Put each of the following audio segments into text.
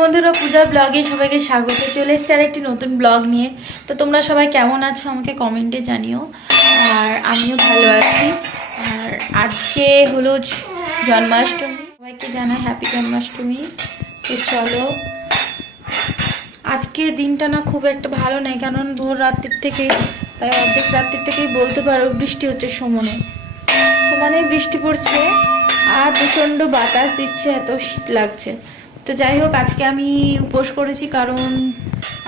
বন্ধুরা পূজা ব্লগে সবাইকে স্বাগত। চলে এসেছে আর একটি নতুন ব্লগ নিয়ে। তো তোমরা সবাই কেমন আছো আমাকে কমেন্টে জানিও। আর আমিও ভালো আছি। আর আজকে হলো জন্মাষ্টমী। সবাইকে জানাই হ্যাপি জন্মাষ্টমী। তো চলো, আজকে দিনটা না খুব একটা ভালো নেই, কারণ ভোর রাত্রির থেকে প্রায় অর্ধেক রাত্রির থেকেই বলতে পারো বৃষ্টি হচ্ছে সমানে। সমানে বৃষ্টি পড়ছে, আর প্রচণ্ড বাতাস দিচ্ছে, এত শীত লাগছে। তো যাই হোক, আজকে আমি উপোস করেছি কারণ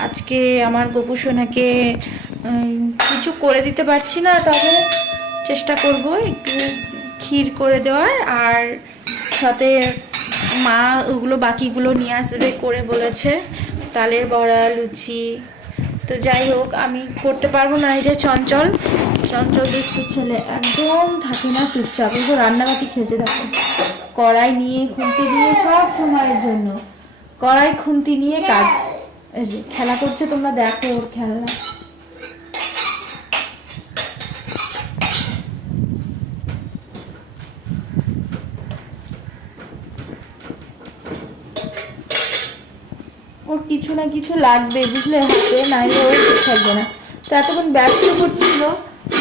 আজকে আমার গোপু সোনাকে কিছু করে দিতে পারছি না, তবে চেষ্টা করব একটু ক্ষীর করে দেওয়ার। আর সাথে মা ওগুলো বাকিগুলো নিয়ে আসবে করে বলেছে, তালের বড়া, লুচি। তো যাই হোক, আমি করতে পারব না, এই যে চঞ্চল। চঞ্চল দুষ্টু ছেলে একদম থাকে না চুপচাপ রান্নাবাতি খেতে দেখো। কড়াই নিয়ে খুন্তি নিয়ে সব সময়ের জন্য। কড়াই খুন্তি নিয়ে কাজ। খেলা করছে তোমরা, দেখো ওর খেলনা। ওর কিছু না কিছু লাগবে, বুঝলে? হাতে নাই, ও থাকবে না। তো এতক্ষণ ব্যস্ত করছিল,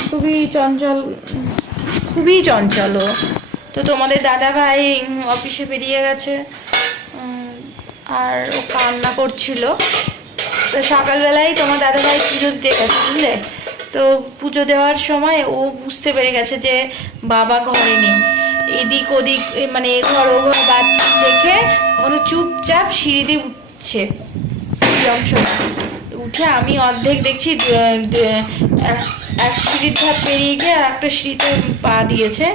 খুবই চঞ্চল খুবই চঞ্চল ও। তো তোমাদের দাদা ভাই অফিসে বেরিয়ে গেছে। আর ও কান্না করছিল। তো সকালবেলায় তোমার দাদা ভাই পুজো দিয়ে গেছে, বুঝলে? তো পুজো দেওয়ার সময় ও বুঝতে পেরে গেছে যে বাবা ঘরে নেই। এদিক ওদিক মানে এ ঘর ও ঘর বাথরুম দেখে ওরা চুপচাপ সিঁড়ি দিয়ে উঠছে উঠে আমি অর্ধেক দেখছি এক সিঁড়ির ধাপ পেরিয়ে গিয়ে আর একটা সিঁড়িতে পা দিয়েছে।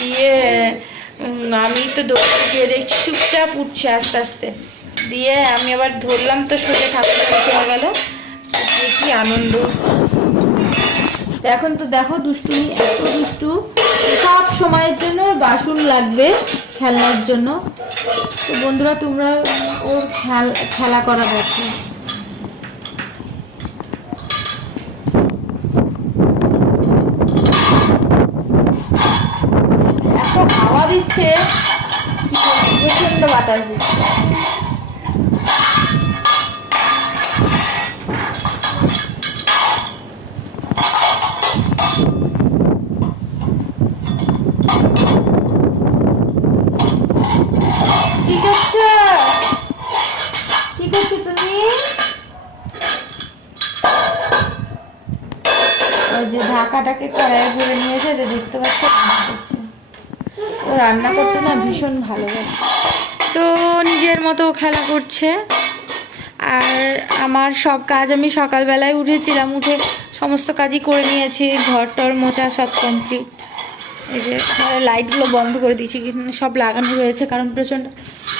দিয়ে আমি তো দৌড়ে গিয়ে দেখছি চুপচাপ উঠছে আস্তে আস্তে। দিয়ে আমি আবার ধরলাম তো সোজা ঠাকুর চলে গেল। কি আনন্দ। এখন তো দেখো দুষ্টুমি, এত দুষ্টু। সব সময়ের জন্য বাসন লাগবে খেলনার জন্য। তো বন্ধুরা, তোমরা ওর খেল, খেলা করা দেখো এত হাওয়া দিচ্ছে কি বলব, প্রচণ্ড বাতাস দিচ্ছে। তুমি? ওই যে ঢাকাটাকে কড়াইয়ে নিয়েছে দেখতে পাচ্ছ? রান্না করতে না ভীষণ ভালোবাসে। তো নিজের মতো খেলা করছে। আর আমার সব কাজ আমি সকালবেলায় উঠেছিলাম, উঠে সমস্ত কাজই করে নিয়েছি ঘর টর মোচা সব কমপ্লিট এই যে লাইটগুলো বন্ধ করে দিয়েছি সব লাগানো রয়েছে, কারণ প্রচণ্ড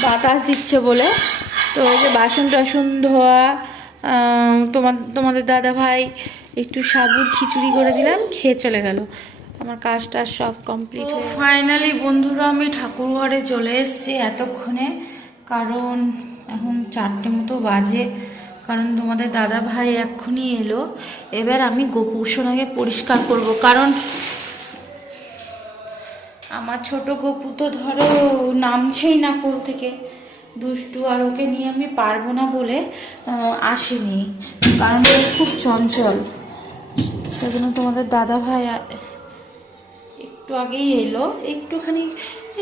বাতাস দিচ্ছে বলে। তো এই যে বাসন টাসন ধোয়া তোমার তোমাদের দাদা ভাই একটু সাবুর খিচুড়ি করে দিলাম, খেয়ে চলে গেল। আমার কাজটা সব কমপ্লিট ফাইনালি বন্ধুরা আমি ঠাকুরঘরে চলে এসেছি এতক্ষণে কারণ এখন চারটে মতো বাজে কারণ তোমাদের দাদা ভাই এক্ষুনি এলো। এবার আমি গোপুসোনাকে পরিষ্কার করব কারণ আমার ছোট গপু তো ধরো নামছেই না কোল থেকে। দুষ্টু আর ওকে নিয়ে আমি পারব না বলে আসিনি কারণ ও খুব চঞ্চল। সেজন্য তোমাদের দাদা ভাই একটু আগেই এলো, একটুখানি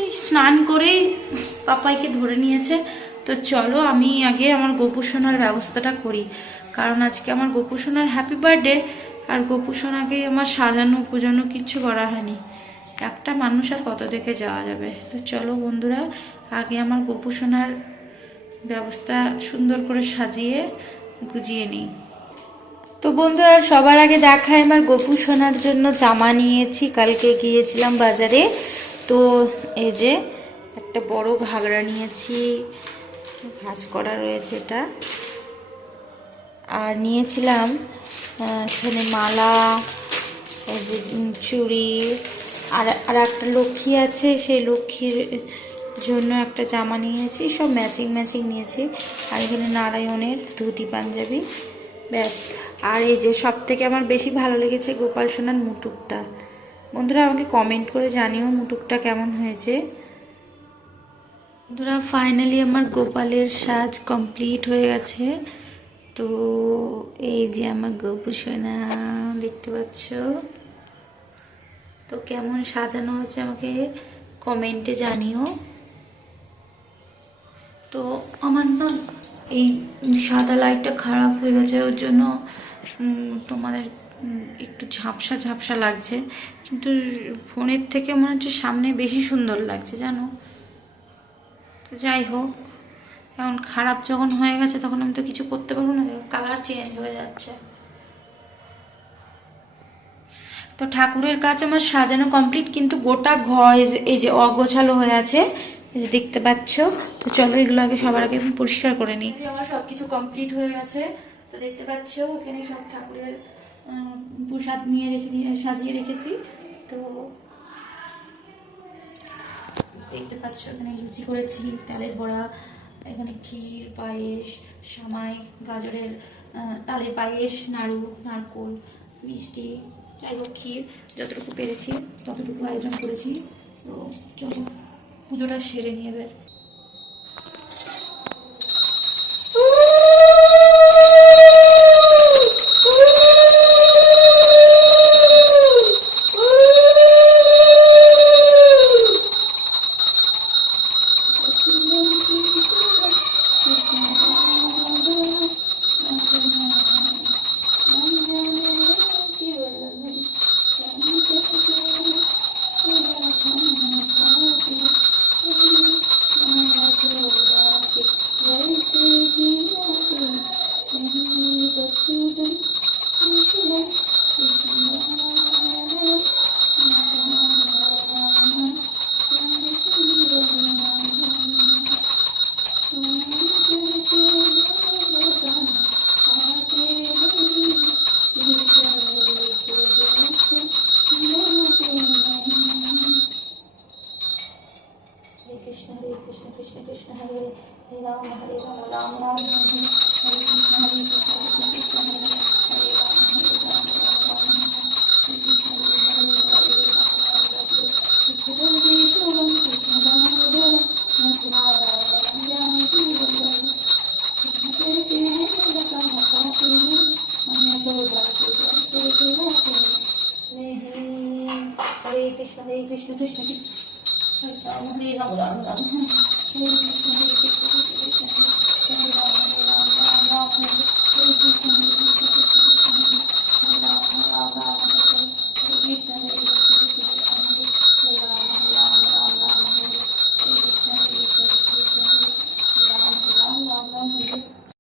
এই স্নান করেই পাপাইকে ধরে নিয়েছে। তো চলো আমি আগে আমার গোপু সোনার ব্যবস্থাটা করি, কারণ আজকে আমার গোপু সোনার হ্যাপি বার্থডে আর গোপু সোনাকে আমার সাজানো পুজানো কিচ্ছু করা হয়নি। একটা মানুষ আর কত দেখে যাওয়া যাবে। তো চলো বন্ধুরা, আগে আমার গোপু সোনার ব্যবস্থা সুন্দর করে সাজিয়ে গুজিয়ে নিই। তো বন্ধুরা, সবার আগে দেখায় আমার গোপু সোনার জন্য জামা নিয়েছি। কালকে গিয়েছিলাম বাজারে। তো এই যে একটা বড় ঘাগরা নিয়েছি, ভাজ করা রয়েছে এটা। আর নিয়েছিলাম এখানে মালা, এই যে চুড়ি, আর আর একটা লক্ষ্মী আছে, সেই লক্ষ্মীর জন্য একটা জামা নিয়েছি। সব ম্যাচিং ম্যাচিং নিয়েছি। আর এখানে নারায়ণের ধুতি পাঞ্জাবি। ব্যাস। আর এই যে সব থেকে আমার বেশি ভালো লেগেছে গোপাল সোনার মুটুকটা। বন্ধুরা, আমাকে কমেন্ট করে জানিও মুটুকটা কেমন হয়েছে। বন্ধুরা ফাইনালি আমার গোপালের সাজ কমপ্লিট হয়ে গেছে। তো এই যে আমার গোপু সোনা, দেখতে পাচ্ছ? তো কেমন সাজানো হয়েছে আমাকে কমেন্টে জানিও। তো আমার না এই সাদা লাইটটা খারাপ হয়ে গেছে, ওর জন্য তোমাদের একটু ঝাপসা ঝাপসা লাগছে। কিন্তু ফোনের থেকে মনে হচ্ছে সামনে বেশি সুন্দর লাগছে, জানো? তো যাই হোক, এখন খারাপ যখন হয়ে গেছে তখন আমি তো কিছু করতে পারব না, দেখো কালার চেঞ্জ হয়ে যাচ্ছে। তো ঠাকুরের কাজ আমার সাজানো কমপ্লিট কিন্তু গোটা ঘর এই যে- অগোছালো হয়ে আছে, এই যে দেখতে পাচ্ছ। তো চলো এগুলো আগে সবার আগে পরিষ্কার করে নিই। আমার সব কিছু কমপ্লিট হয়ে গেছে। তো দেখতে পাচ্ছ, এখানে সব ঠাকুরের প্রসাদ নিয়ে রেখে সাজিয়ে রেখেছি। তো দেখতে পাচ্ছ, এখানে লুচি করেছি, তালের বড়া, এখানে ক্ষীর, পায়েস, সামাই, গাজরের তালের পায়েস, নাড়ু, নারকোল, মিষ্টি, যাই হোক ক্ষীর, যতটুকু পেরেছি, ততটুকু আয়োজন করেছি। তো চলো, পুজোটা সেরে নিয়ে এবার। Thank you. रखूँगी मैंने तो हरे कृष्ण हरे कृष्ण कृष्ण कृष्ण हरे राम राम राम हरे कृष्ण हरे कृष्ण कृष्ण कृष्ण हरे राम राम राम राम हरे कृष्ण हरे